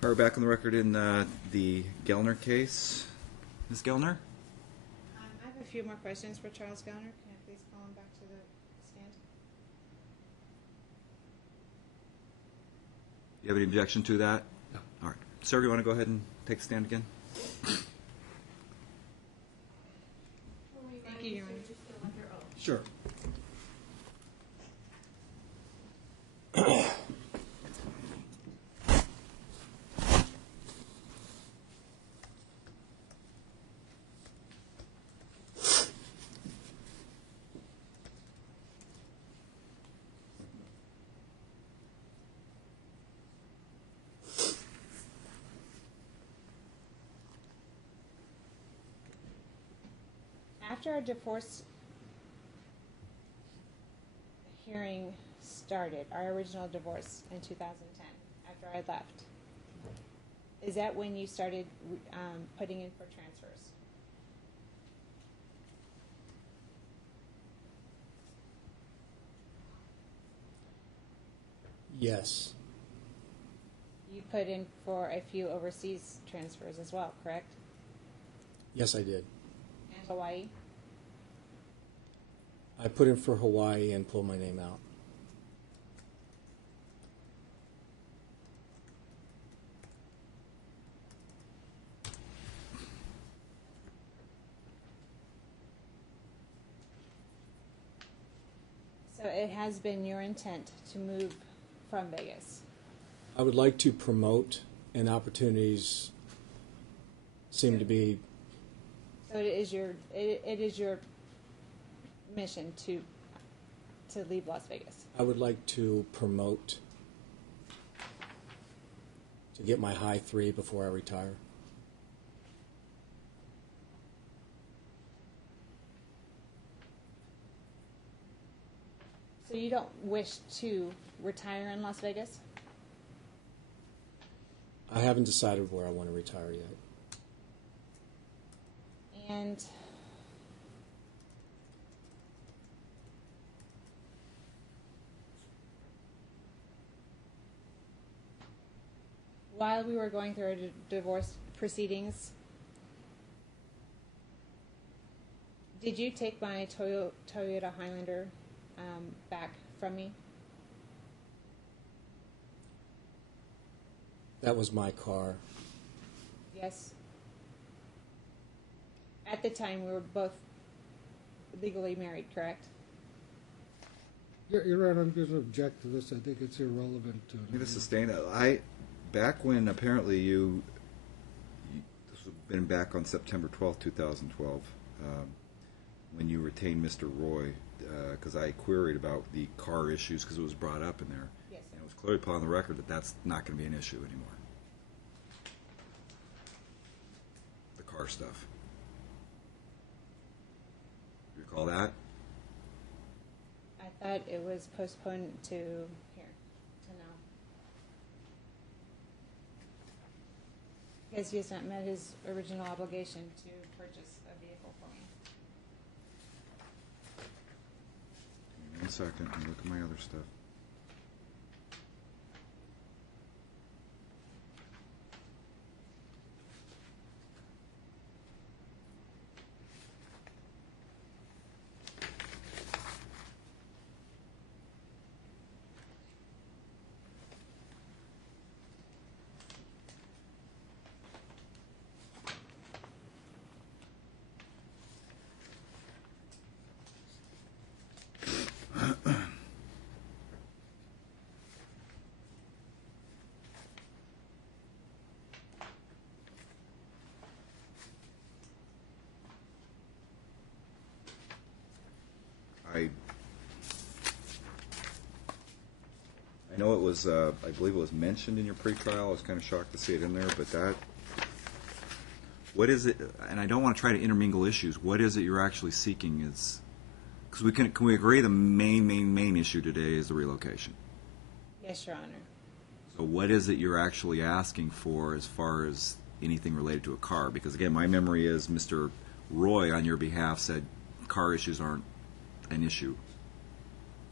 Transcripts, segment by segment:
All right, back on the record in the Gellner case. Ms. Gellner? I have a few more questions for Charles Gellner. Can I please call him back to the stand? You have any objection to that? No. All right. Sir, do you want to go ahead and take a stand again? Thank you, Your Honor. Sure. After our divorce hearing started, our original divorce in 2010, after I left, is that when you started putting in for transfers? Yes. You put in for a few overseas transfers as well, correct? Yes, I did. And Hawaii? I put in for Hawaii and pulled my name out. So it has been your intent to move from Vegas? I would like to promote, and opportunities seem to be. So it is your mission to leave Las Vegas. I would like to promote to get my high 3 before I retire. So you don't wish to retire in Las Vegas? I haven't decided where I want to retire yet. And while we were going through our divorce proceedings, did you take my Toyota Highlander back from me? That was my car. Yes. At the time, we were both legally married, correct? Your Honor, I'm going to object to this. I think it's irrelevant to I'm going to sustain it. Back when apparently this would have been back on September 12th, 2012, when you retained Mr. Roy, because I queried about the car issues because it was brought up in there. Yes, sir. And it was clearly put on the record that that's not going to be an issue anymore. The car stuff. You recall that? I thought it was postponed to here, to now. Because he has not met his original obligation to purchase a vehicle for me. Give me 1 second and look at my other stuff. I know it was, I believe it was mentioned in your pretrial. I was kind of shocked to see it in there, but what is it, and I don't want to try to intermingle issues, what is it you're actually seeking is, because can we agree the main issue today is the relocation? Yes, Your Honor. So what is it you're actually asking for as far as anything related to a car? Because again, my memory is Mr. Roy on your behalf said car issues aren't an issue.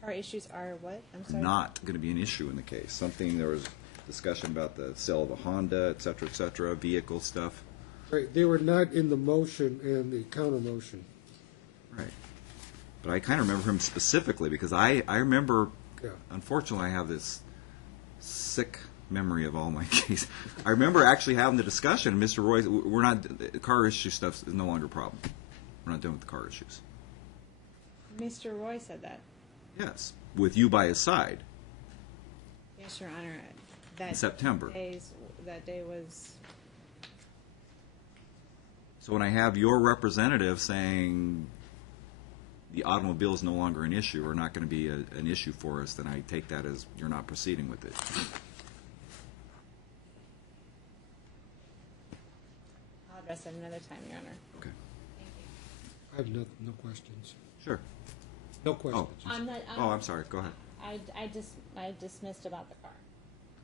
Car issues are what? I'm sorry? Not going to be an issue in the case. There discussion about the sale of a Honda, et cetera, vehicle stuff. Right, they were not in the motion and the counter motion. Right. But I kind of remember him specifically because I remember, Yeah. unfortunately, I have this sick memory of all my cases. I remember actually having the discussion, Mr. Roy, we're not, car issue stuff is no longer a problem. We're not done with the car issues. Mr. Roy said that. Yes, with you by his side. Yes, Your Honor. That In September. That day was. So when I have your representative saying the automobile is no longer an issue or not going to be an issue for us, then I take that as you're not proceeding with it. I'll address it another time, Your Honor. Okay. Thank you. I have no questions. Sure. No questions. I'm not. I'm sorry. Go ahead. I dismissed about the car.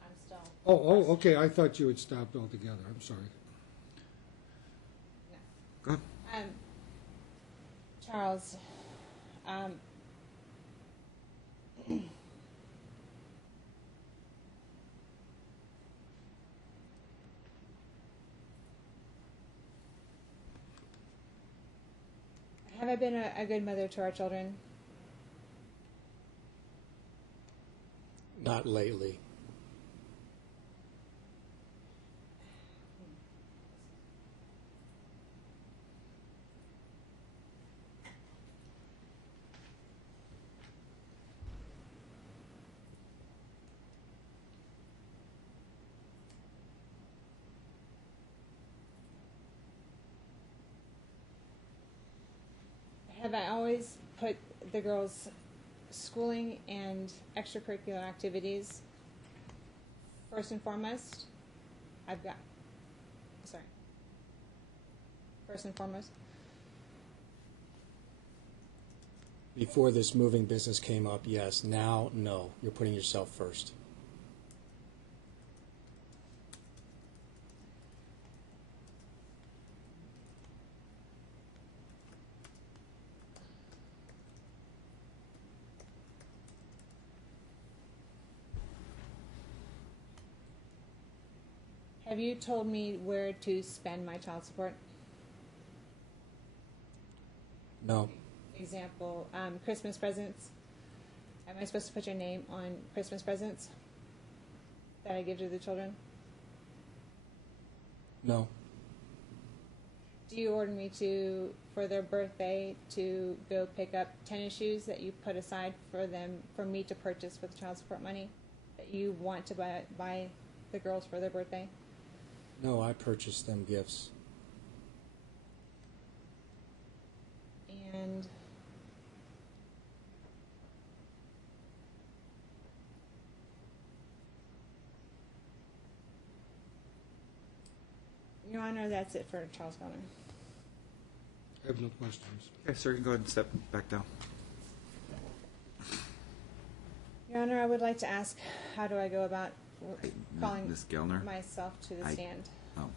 I'm still. Oh, okay, I thought you had stopped altogether, I'm sorry. No. Go ahead. Charles, have I been a good mother to our children? Not lately. Have I always put the girls' schooling and extracurricular activities first and foremost? First and foremost? Before this moving business came up, yes. Now, no. You're putting yourself first. Have you told me where to spend my child support? No. Example, Christmas presents. Am I supposed to put your name on Christmas presents that I give to the children? No. Do you order me to, for their birthday, to go pick up tennis shoes that you put aside for them, for me to purchase with child support money that you want to buy the girls for their birthday? No, I purchased them gifts. And Your Honor, that's it for Charles Gunner. I have no questions. Okay, sir, you can go ahead and step back down. Your Honor, I would like to ask, how do I go about calling Ms. Gellner? myself to the stand? Oh.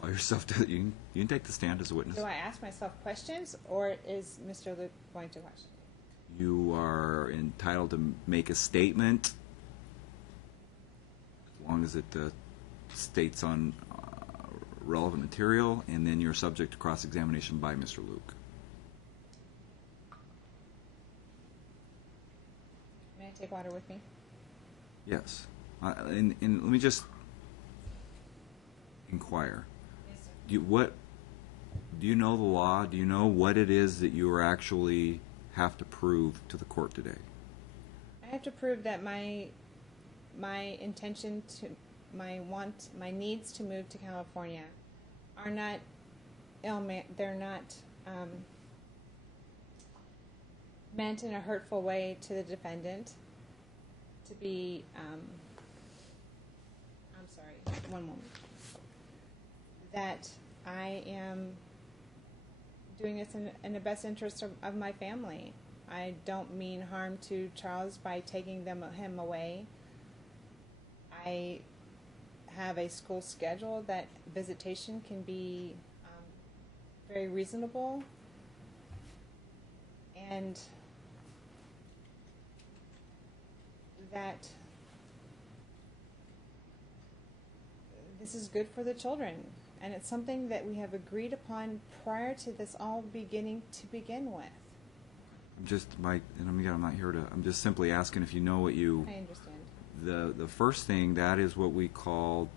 Call yourself to, you can take the stand as a witness. Do I ask myself questions, or is Mr. Luke going to question? You are entitled to make a statement as long as it states on relevant material, and then you're subject to cross-examination by Mr. Luke. May I take water with me? Yes. And let me just inquire. Yes, sir. Do you know the law? Do you know what it is that you actually have to prove to the court today? I have to prove that my intention to my needs to move to California are not they're not meant in a hurtful way to the defendant. To be I'm sorry, one moment. That I am doing this in the best interest of my family. I don't mean harm to Charles by taking him away. I have a school schedule that visitation can be very reasonable, and that This is good for the children, and it's something that we have agreed upon prior to this all beginning to begin with. I'm not here to, I'm just simply asking if you know what you, I understand. the first thing, that is what we call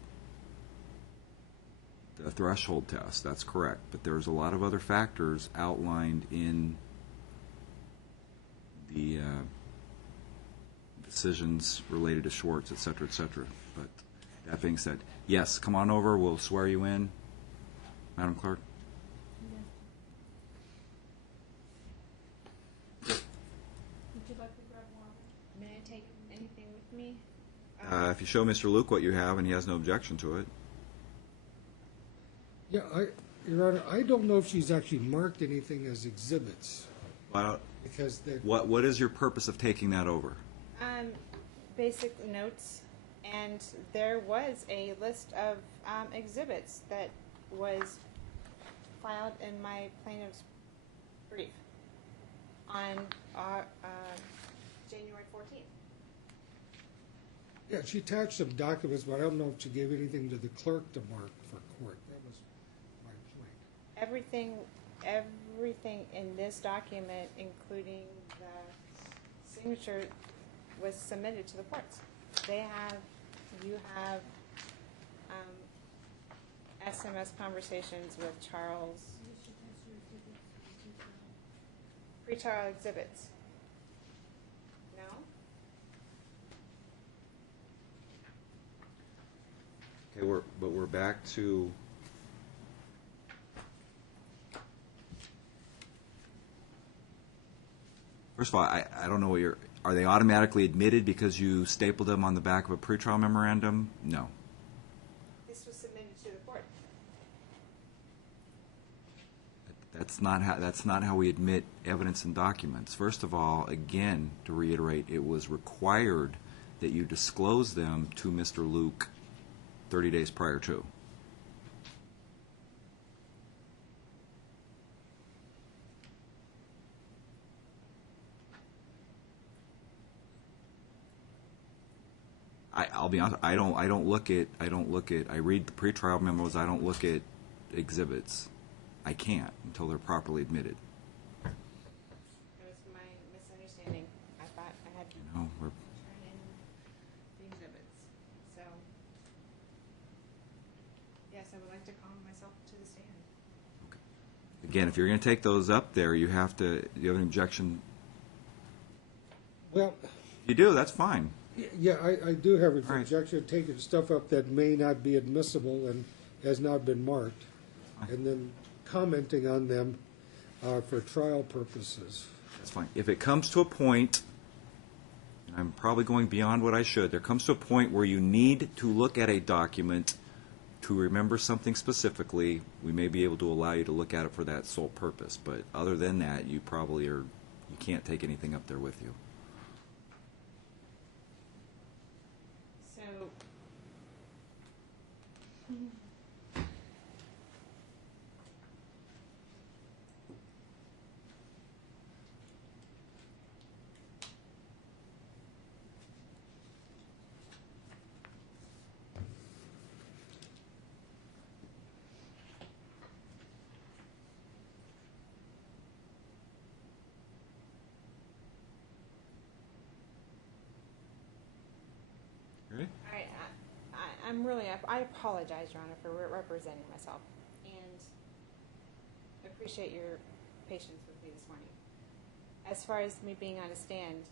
the threshold test. That's correct. But there's a lot of other factors outlined in the decisions related to Schwartz, et cetera, et cetera. But that being said, yes, come on over. We'll swear you in, Madam Clerk. Would you like to grab water? May I take anything with me? If you show Mr. Luke what you have and he has no objection to it. Yeah, Your Honor, I don't know if she's actually marked anything as exhibits, because they, What is your purpose of taking that over? Basic notes, and there was a list of exhibits that was filed in my plaintiff's brief on January 14th. yeah, she attached some documents, but I don't know if she gave anything to the clerk to mark for court. That was my point. Everything in this document, including the signature, was submitted to the courts. You have SMS conversations with Charles. Pretrial exhibits. No? Okay, we're back to first of all, I don't know what are they automatically admitted because you stapled them on the back of a pretrial memorandum? No. This was submitted to the court. That's not how we admit evidence in documents. First of all, again, to reiterate, it was required that you disclose them to Mr. Luke 30 days prior to. I'll be honest. I read the pretrial memos. I don't look at exhibits. I can't until they're properly admitted. It was my misunderstanding. I thought I had to No, we're turn in the exhibits. So, yes, I would like to call myself to the stand. again. If you're going to take those up there, you have to. Do you have an objection? Well, If you do, that's fine. yeah, I do have an All right. objection, taking stuff up that may not be admissible and has not been marked, and then commenting on them for trial purposes. That's fine. If it comes to a point, and I'm probably going beyond what I should, there comes to a point where you need to look at a document to remember something specifically, we may be able to allow you to look at it for that sole purpose. But other than that, you can't take anything up there with you. So, Ready? I apologize, Your Honor, for representing myself, and appreciate your patience with me this morning. As far as me being on a stand,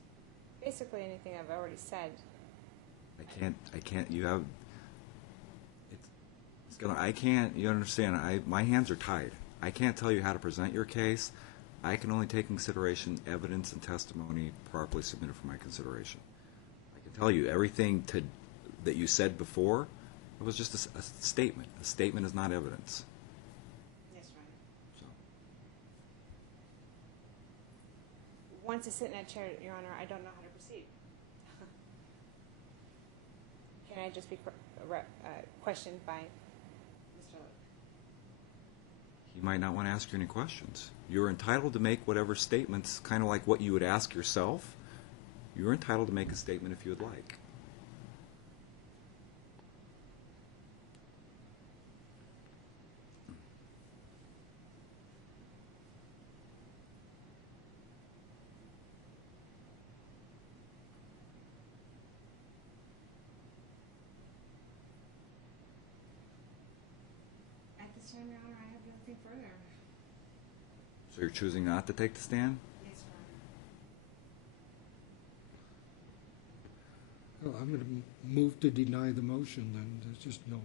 basically anything I've already said. I can't, you have, you understand, my hands are tied. I can't tell you how to present your case. I can only take in consideration evidence and testimony properly submitted for my consideration. I can tell you everything that you said before, it was just a statement. A statement is not evidence. Yes, Your Honor. So, Once I sit in that chair, Your Honor, I don't know how to proceed. Can I just be questioned by Mr. Luke? he might not want to ask you any questions. You're entitled to make whatever statements, kind of like what you would ask yourself. You're entitled to make a statement if you would like. this time, Your Honor, I have nothing further. So you're choosing not to take the stand? Yes, Your Honor. Well, I'm going to move to deny the motion, then there's just no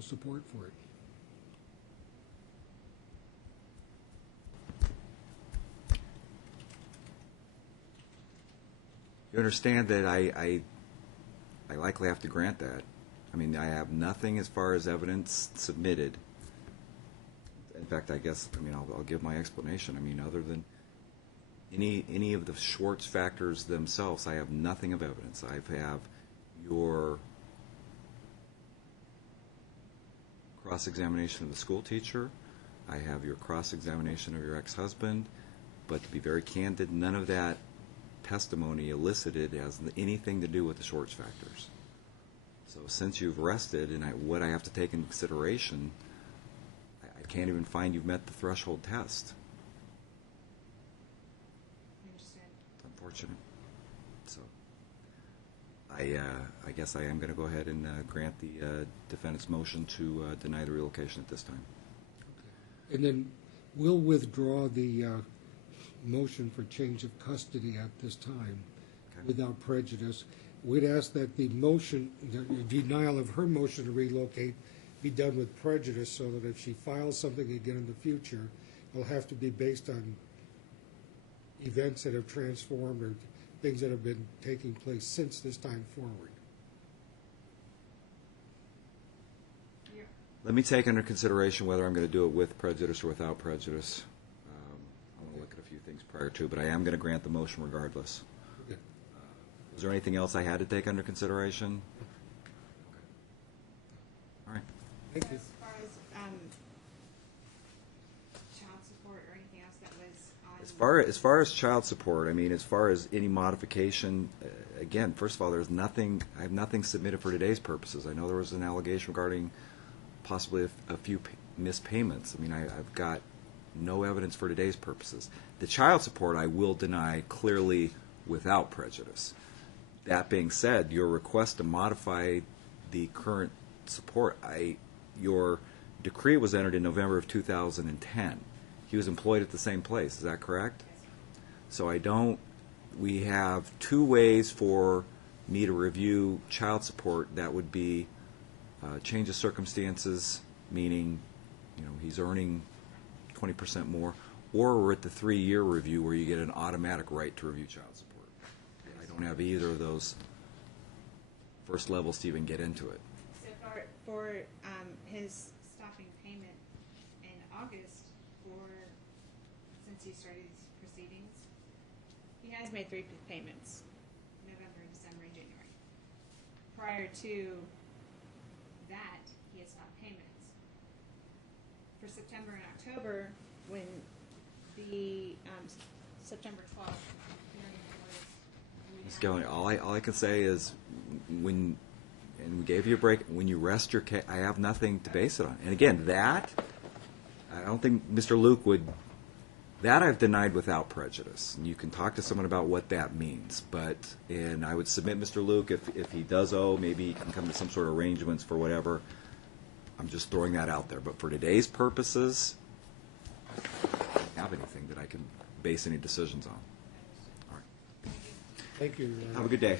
support for it. You understand that I likely have to grant that. I mean, I have nothing as far as evidence submitted. In fact, I guess, I mean, I'll give my explanation. I mean, other than any of the Schwartz factors themselves, I have nothing of evidence. I have your cross-examination of the school teacher. I have your cross-examination of your ex-husband. But to be very candid, none of that testimony elicited has anything to do with the Schwartz factors. So since you've rested, and what I have to take into consideration, I can't even find you've met the threshold test. I understand. It's unfortunate. So I guess I am going to go ahead and grant the defendant's motion to deny the relocation at this time. And then we'll withdraw the motion for change of custody at this time Okay. without prejudice. We'd ask that the motion, the denial of her motion to relocate be done with prejudice, so that if she files something again in the future, it'll have to be based on events that have transformed or things that have been taking place since this time forward. Yeah. Let me take under consideration whether I'm going to do it with prejudice or without prejudice. I want to look at a few things prior to, but I am going to grant the motion regardless. Okay. Was there anything else I had to take under consideration? Okay. All right. Thank you. As far as child support or anything else that was on. As far as child support, I mean, as far as any modification, again, first of all, there's nothing. I have nothing submitted for today's purposes. I know there was an allegation regarding possibly a few missed payments. I mean, I've got no evidence for today's purposes. The child support I will deny clearly without prejudice. That being said, your request to modify the current support, your decree was entered in November of 2010. He was employed at the same place. Is that correct? So we have two ways for me to review child support. That would be change of circumstances, meaning, he's earning 20% more, or we're at the 3-year review where you get an automatic right to review child support. I don't have either of those first levels to even get into it. So for his stopping payment in August since he started these proceedings, he has made 3 payments: November, December, and January. Prior to that, he has stopped payments. For September and October, when the September 12th hearing was, Ms. Gillian, all I can say is and we gave you a break, when you rest your case, I have nothing to base it on. And again, I don't think Mr. Luke would, that I've denied without prejudice. And you can talk to someone about what that means. And I would submit Mr. Luke, if he does owe, maybe he can come to some sort of arrangements for whatever. I'm just throwing that out there. But for today's purposes, I don't have anything that I can base any decisions on. All right. Thank you. Have a good day.